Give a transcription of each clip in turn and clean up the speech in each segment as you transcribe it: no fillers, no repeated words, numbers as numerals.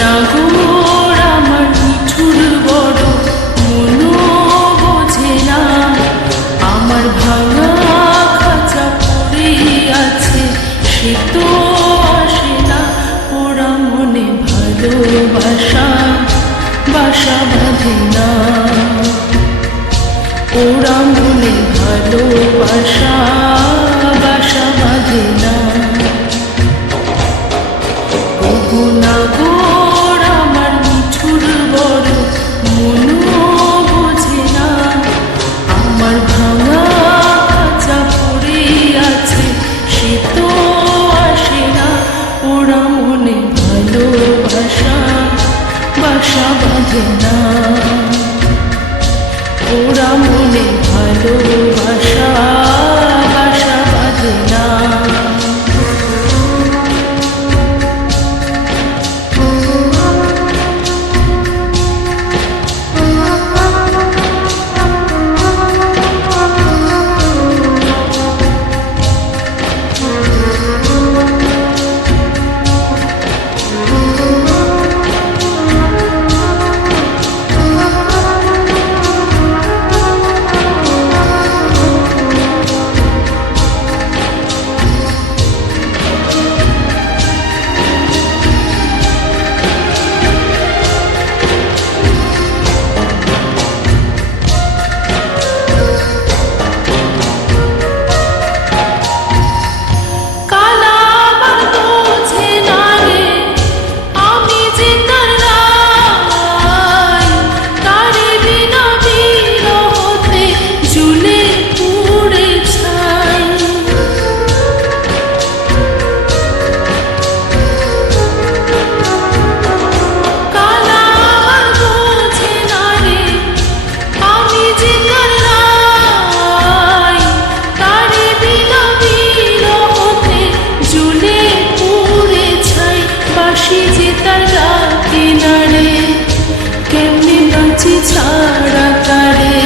নাগর আমার নিঠুর বড় মনো বোঝে না, আমার ভাঙা খাঁচা পড়ে আছে সে তো আসে না। ওরা মনে ভালোবাসা বাসা বাঁধে না, ওরা মনে ভালোবাসা বাসা বাঁধে না। ওগো নাগর আমার নিঠুর বড় মনো বোঝে না, আমার ভাঙা খাঁচা পড়ে আছে সে তো আসে না। ওরা মনে ভালোবাসা বাসা বাঁধে না, ওরা মনে ভালোবাসা বাসা বাঁধে না। ছাড়া তারে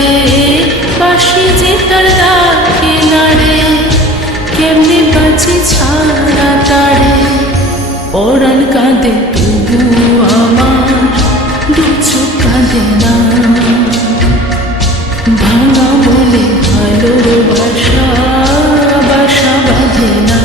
বাসি যে তার ডাকে নারে, কেমনে বাঁচি ছাড়া তারে। পরাণ কাঁদে তবু আমার দু চোখ কাঁদে না, ভাঙা মনে ভালোবাসা বাসা বাঁধে না।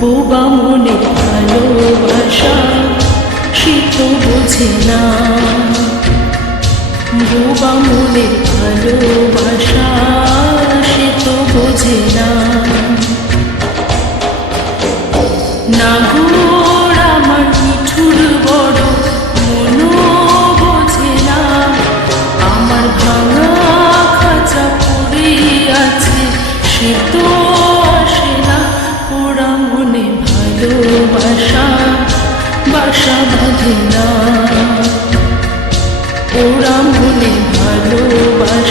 বোবা মনে ভালোবাসা সে তো বোঝে না, বোবা মনে ভালোবাসা সে তো বোঝে না। নাগর আমার নিঠুর বড় মনো বোঝে না, আমার ভাঙা খাঁচা পড়ে আছে সে তো আসে না। ওরা মনে ভালোবাসা বাসা বাঁধে না, ওরা মনে ভালোবাসা